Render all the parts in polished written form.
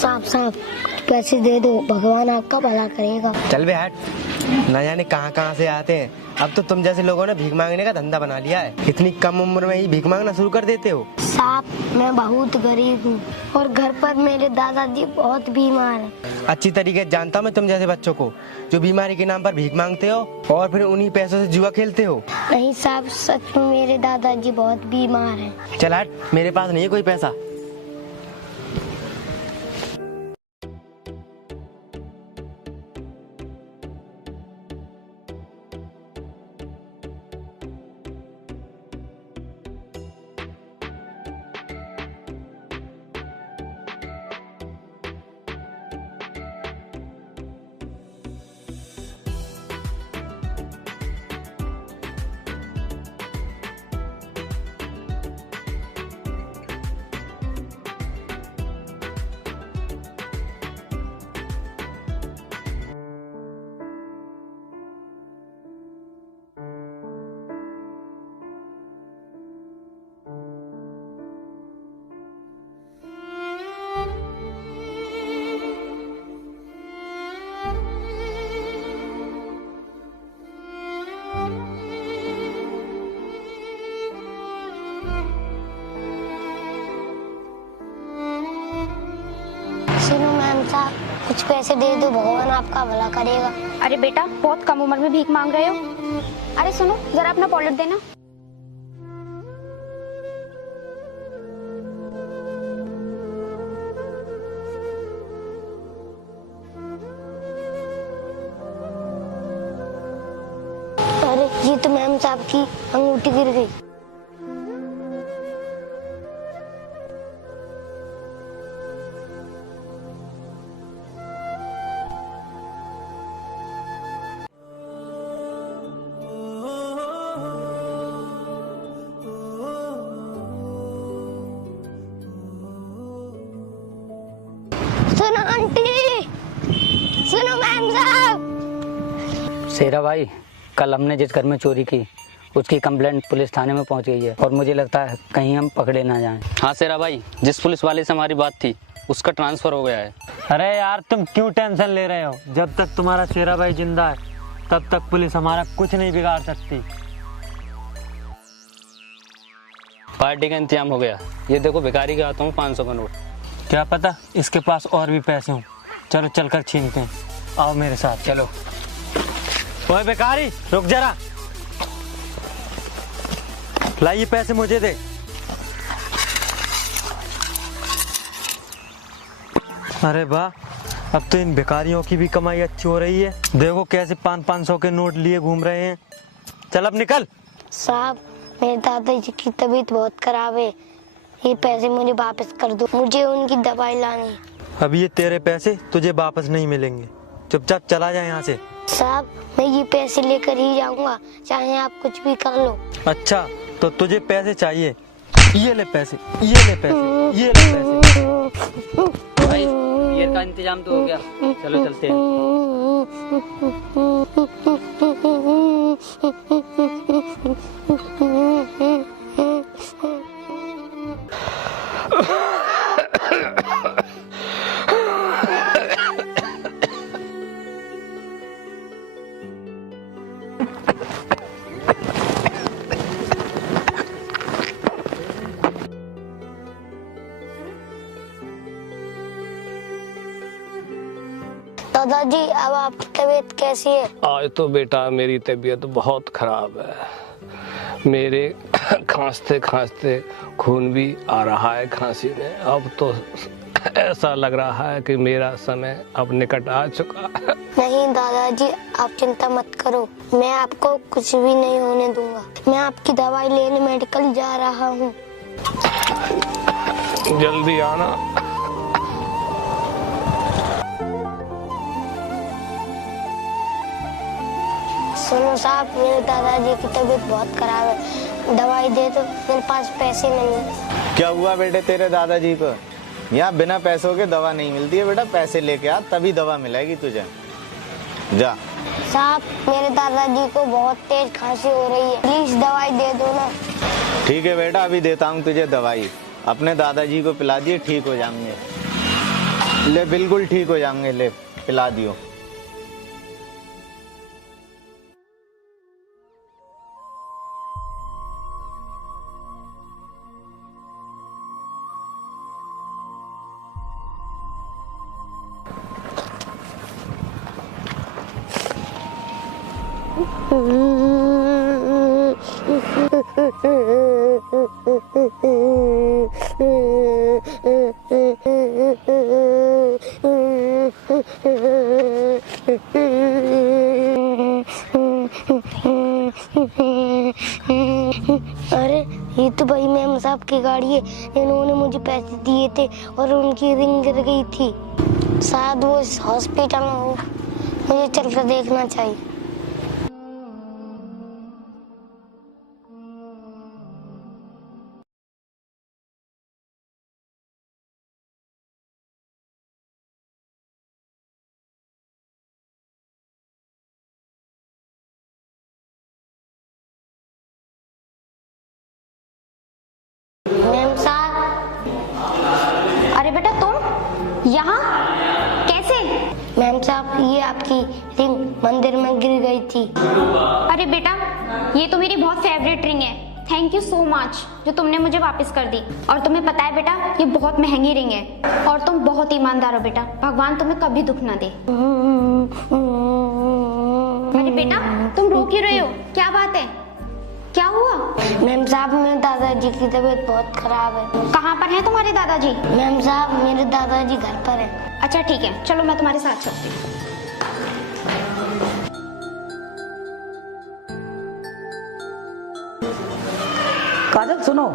साहब साहब पैसे दे दो, भगवान आपका भला करेगा। चल बे हट, न जाने कहाँ कहाँ से आते हैं। अब तो तुम जैसे लोगों ने भीख मांगने का धंधा बना लिया है। इतनी कम उम्र में ही भीख मांगना शुरू कर देते हो। साहब मैं बहुत गरीब हूँ और घर पर मेरे दादाजी बहुत बीमार हैं। अच्छी तरीके से जानता हूँ मैं तुम जैसे बच्चों को, जो बीमारी के नाम पर भीख मांगते हो और फिर उन्हीं पैसों से जुआ खेलते हो। नहीं साहब, सच में मेरे दादाजी बहुत बीमार हैं। चल हट, मेरे पास नहीं है कोई पैसा। सुनो मैम साहब, कुछ पैसे दे दो, भगवान आपका भला करेगा। अरे बेटा, बहुत कम उम्र में भीख मांग रहे हो। अरे सुनो, जरा अपना वॉलेट देना। अरे ये तो मैम साहब की अंगूठी गिर गई। सुनो आंटी, सुनो मैम साहब। शेरा भाई, कल हमने जिस घर में चोरी की उसकी कंप्लेंट पुलिस थाने में पहुंच गई है और मुझे लगता है कहीं हम पकड़े ना जाएं। हाँ शेरा भाई, जिस पुलिस वाले से हमारी बात थी उसका ट्रांसफर हो गया है। अरे यार, तुम क्यों टेंशन ले रहे हो? जब तक तुम्हारा शेरा भाई जिंदा है तब तक पुलिस हमारा कुछ नहीं बिगाड़ सकती। पार्टी का इंतजाम हो गया। ये देखो, भिखारी का आता हूँ 500 का नोट। क्या पता इसके पास और भी पैसे हों। चलो चलकर छीनते हैं। आओ मेरे साथ। चलो। ओए भिखारी, रुक जरा। लाइए पैसे मुझे दे। अरे वाह, अब तो इन भिखारियों की भी कमाई अच्छी हो रही है। देखो कैसे 500 के नोट लिए घूम रहे हैं। चल अब निकल। साहब मेरे दादाजी की तबीयत बहुत खराब है, ये पैसे मुझे वापस कर दो, मुझे उनकी दवाई लानी है। अब ये तेरे पैसे तुझे वापस नहीं मिलेंगे, चुपचाप चला जा यहाँ से। साहब मैं ये पैसे लेकर ही जाऊंगा, चाहे आप कुछ भी कर लो। अच्छा, तो तुझे पैसे चाहिए? ये ले पैसे, ये ले पैसे, ये ले पैसे। भाई, ये का इंतजाम तो हो गया, चलो चलते हैं। दादाजी अब आपकी तबीयत कैसी है? आज तो बेटा मेरी तबीयत बहुत खराब है। मेरे खांसते खांसते खून भी आ रहा है खांसी में। अब तो ऐसा लग रहा है कि मेरा समय अब निकट आ चुका है। नहीं दादाजी, आप चिंता मत करो, मैं आपको कुछ भी नहीं होने दूंगा। मैं आपकी दवाई लेने मेडिकल जा रहा हूँ। जल्दी आना। सुनो साहब, मेरे दादाजी की तबीयत बहुत खराब है, दवाई दे दो, मेरे पास पैसे नहीं है। क्या हुआ बेटे तेरे दादाजी को? यहाँ बिना पैसों के दवा नहीं मिलती है बेटा, पैसे लेके आ तभी दवा मिलेगी तुझे। जा। साहब मेरे दादाजी को बहुत तेज खांसी हो रही है, प्लीज दवाई दे दो ना। ठीक है बेटा, अभी देता हूँ तुझे दवाई। अपने दादाजी को पिला दिए, ठीक हो जाएंगे। ले बिल्कुल ठीक हो जाएंगे, ले पिला दियो। अरे ये तो भाई मैम साहब की गाड़ी है। इन्होंने मुझे पैसे दिए थे और उनकी रिंग गिर गई थी। शायद वो इस हॉस्पिटल में हो, मुझे चलकर देखना चाहिए। मैम साहब। अरे बेटा तुम यहाँ कैसे? मैम साहब ये आपकी रिंग मंदिर में गिर गई थी। अरे बेटा ये तो मेरी बहुत फेवरेट रिंग है। थैंक यू सो मच जो तुमने मुझे वापस कर दी। और तुम्हें पता है बेटा ये बहुत महंगी रिंग है और तुम बहुत ईमानदार हो बेटा। भगवान तुम्हें कभी दुख ना दे। अरे बेटा तुम रो क्यों रहे हो? क्या बात है? क्या हुआ? मैम साहब मेरे दादाजी की तबीयत बहुत खराब है। कहाँ पर है तुम्हारे दादाजी? मैम साहब मेरे दादाजी घर पर है। अच्छा ठीक है चलो मैं तुम्हारे साथ चलती हूँ। काजल सुनो,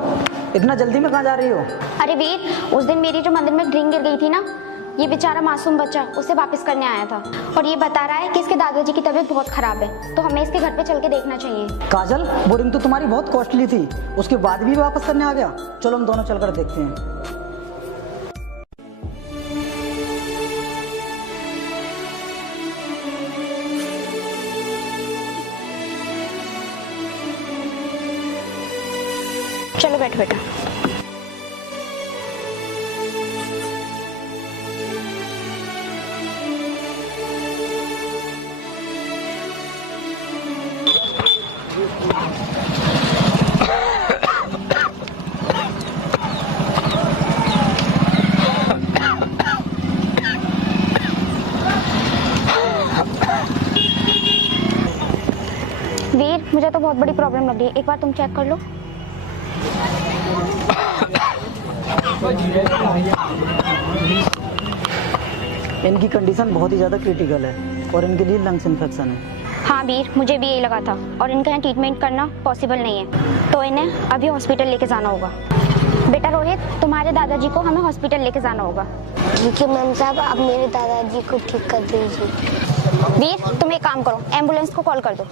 इतना जल्दी में कहाँ जा रही हो? अरे वीर उस दिन मेरी जो मंदिर में रिंग गिर गई थी ना, ये बेचारा मासूम बच्चा उसे वापस करने आया था और ये बता रहा है कि इसके दादाजी की तबीयत बहुत खराब है, तो हमें इसके घर पे चल के देखना चाहिए। काजल वो रिंग तो तुम्हारी बहुत कॉस्टली थी, उसके बाद भी वापस करने आ गया। चलो हम दोनों चलकर देखते हैं। चलो बैठ बेटा। वीर मुझे तो बहुत बड़ी प्रॉब्लम लग रही है, एक बार तुम चेक कर लो। इनकी कंडीशन बहुत ही ज़्यादा क्रिटिकल है और इनके लिए लंग्स इन्फेक्शन है। हाँ वीर मुझे भी यही लगा था और इनका यहाँ ट्रीटमेंट करना पॉसिबल नहीं है, तो इन्हें अभी हॉस्पिटल लेके जाना होगा। बेटा रोहित तुम्हारे दादाजी को हमें हॉस्पिटल लेके जाना होगा। ठीक है मैम साहब आप मेरे दादाजी को ठीक कर दीजिए। वीर तुम एक काम करो, एम्बुलेंस को कॉल कर दो।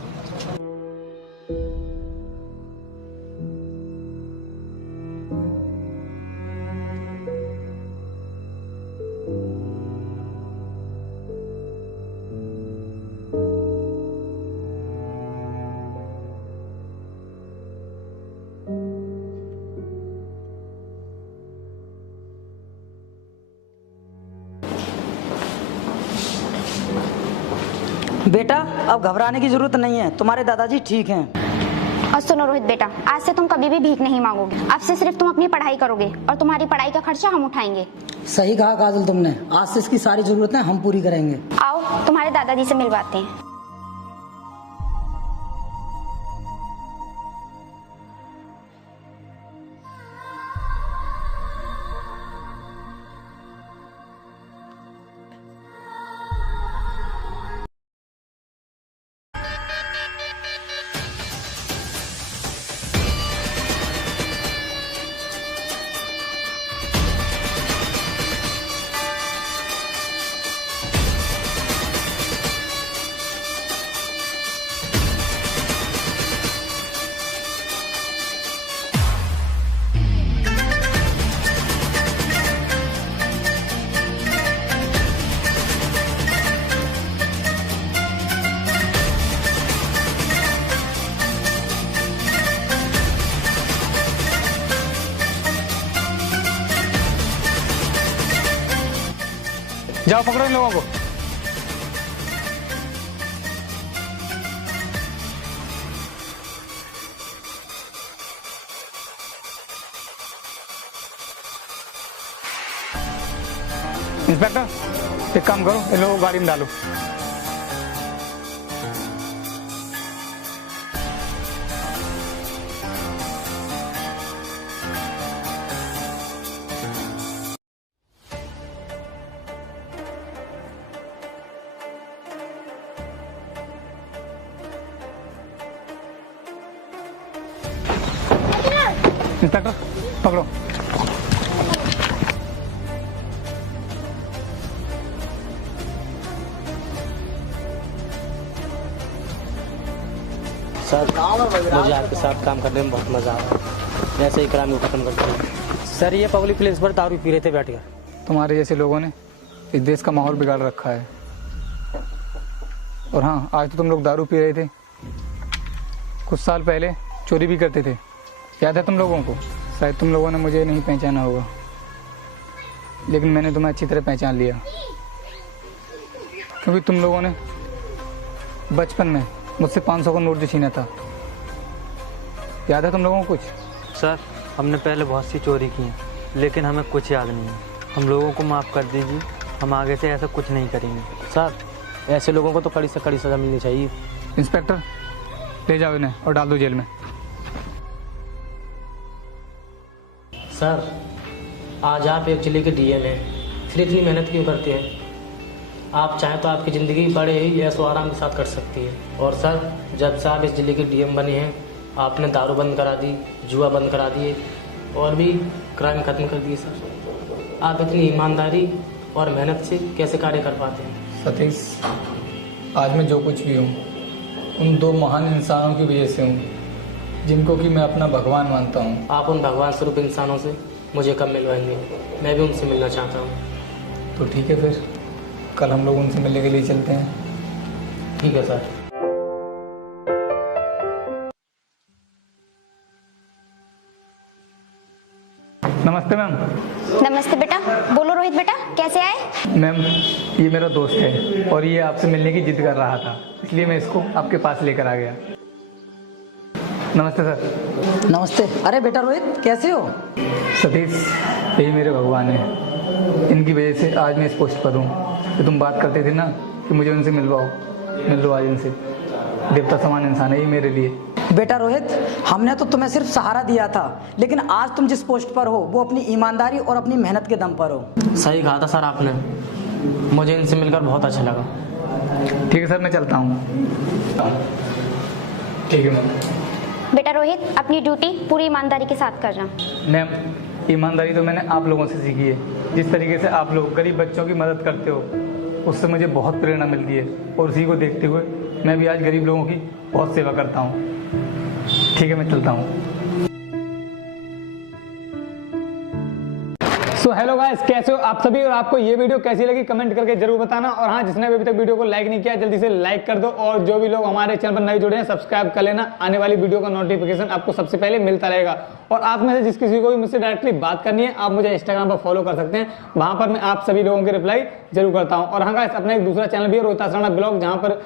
बेटा अब घबराने की जरूरत नहीं है, तुम्हारे दादाजी ठीक हैं। और सुनो रोहित बेटा, आज से तुम कभी भी भीख नहीं मांगोगे। अब से सिर्फ तुम अपनी पढ़ाई करोगे और तुम्हारी पढ़ाई का खर्चा हम उठाएंगे। सही कहा काजल तुमने, आज से इसकी सारी जरूरतें हम पूरी करेंगे। आओ तुम्हारे दादाजी से मिलवाते हैं। जाओ पकड़ो इन लोगों को। इंस्पेक्टर एक काम करो, इन लोगों को गाड़ी में डालो। इंस्पेक्टर पकड़ो। सर मुझे आपके साथ काम करने में बहुत मज़ा आ रहा है। ऐसे ही क्राइम को खत्म करते हैं। सर ये पब्लिक प्लेस पर दारू पी रहे थे बैठ कर। तुम्हारे जैसे लोगों ने इस देश का माहौल बिगाड़ रखा है। और हाँ, आज तो तुम लोग दारू पी रहे थे, कुछ साल पहले चोरी भी करते थे, याद है तुम लोगों को? शायद तुम लोगों ने मुझे नहीं पहचाना होगा, लेकिन मैंने तुम्हें अच्छी तरह पहचान लिया, क्योंकि तुम लोगों ने बचपन में मुझसे 500 का नोट जो छीना था, याद है तुम लोगों को कुछ? सर हमने पहले बहुत सी चोरी की है, लेकिन हमें कुछ याद नहीं है। हम लोगों को माफ़ कर दीजिए, हम आगे से ऐसा कुछ नहीं करेंगे। सर ऐसे लोगों को तो कड़ी से कड़ी सज़ा मिलनी चाहिए। इंस्पेक्टर ले जाओ इन्हें और डाल दो जेल में। सर आज आप एक जिले के डीएम हैं, फिर इतनी मेहनत क्यों करते हैं? आप चाहें तो आपकी ज़िंदगी बड़े ही ऐशो आराम के साथ कट सकती है। और सर जब से आप इस जिले के डीएम बने हैं, आपने दारू बंद करा दी, जुआ बंद करा दिए और भी क्राइम खत्म कर दिए। सर आप इतनी ईमानदारी और मेहनत से कैसे कार्य कर पाते हैं? सतीश, आज मैं जो कुछ भी हूँ उन दो महान इंसानों की वजह से हूँ, जिनको कि मैं अपना भगवान मानता हूँ। आप उन भगवान स्वरूप इंसानों से मुझे कब मिलवाएंगे? मैं भी उनसे मिलना चाहता हूँ। तो ठीक है, फिर कल हम लोग उनसे मिलने के लिए चलते हैं। ठीक है सर। नमस्ते मैम। नमस्ते बेटा। बोलो रोहित बेटा, कैसे आए? मैम ये मेरा दोस्त है और ये आपसे मिलने की जिद कर रहा था, इसलिए मैं इसको आपके पास लेकर आ गया। नमस्ते सर। नमस्ते। अरे बेटा रोहित कैसे हो? सतीश यही मेरे भगवान है, इनकी वजह से आज मैं इस पोस्ट पर हूँ। तो तुम बात करते थे ना कि मुझे उनसे मिलवाओ, मिल लो आज इनसे। देवता समान इंसान है ये मेरे लिए। बेटा रोहित, हमने तो तुम्हें सिर्फ सहारा दिया था, लेकिन आज तुम जिस पोस्ट पर हो वो अपनी ईमानदारी और अपनी मेहनत के दम पर हो। सही कहा था सर आपने, मुझे इनसे मिलकर बहुत अच्छा लगा। ठीक है सर, मैं चलता हूँ। ठीक है मैम। बेटा रोहित अपनी ड्यूटी पूरी ईमानदारी के साथ करना। मैम ईमानदारी तो मैंने आप लोगों से सीखी है। जिस तरीके से आप लोग गरीब बच्चों की मदद करते हो, उससे मुझे बहुत प्रेरणा मिलती है और उसी को देखते हुए मैं भी आज गरीब लोगों की बहुत सेवा करता हूँ। ठीक है, मैं चलता हूँ। सो हेलो गाइस, कैसे हो आप सभी और आपको ये वीडियो कैसी लगी कमेंट करके जरूर बताना। और हाँ, जिसने अभी तक वीडियो को लाइक नहीं किया जल्दी से लाइक कर दो, और जो भी लोग हमारे चैनल पर नए जुड़े हैं सब्सक्राइब कर लेना। आने वाली वीडियो का नोटिफिकेशन आपको सबसे पहले मिलता रहेगा। और आप में से जिस किसी को भी मुझसे डायरेक्टली बात करनी है, आप मुझे इंस्टाग्राम पर फॉलो कर सकते हैं, वहां पर मैं आप सभी लोगों की रिप्लाई जरूर करता हूँ। और हाँ गाइस, अपना एक दूसरा चैनल भी है रोहित आसराना ब्लॉग, जहाँ पर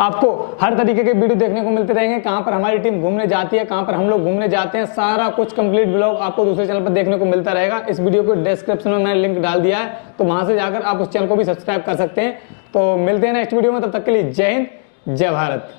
आपको हर तरीके के वीडियो देखने को मिलते रहेंगे। कहाँ पर हमारी टीम घूमने जाती है, कहाँ पर हम लोग घूमने जाते हैं, सारा कुछ कंप्लीट ब्लॉग आपको दूसरे चैनल पर देखने को मिलता रहेगा। इस वीडियो को डिस्क्रिप्शन में मैंने लिंक डाल दिया है, तो वहां से जाकर आप उस चैनल को भी सब्सक्राइब कर सकते हैं। तो मिलते हैं नेक्स्ट वीडियो में, तब तक के लिए जय हिंद, जय भारत।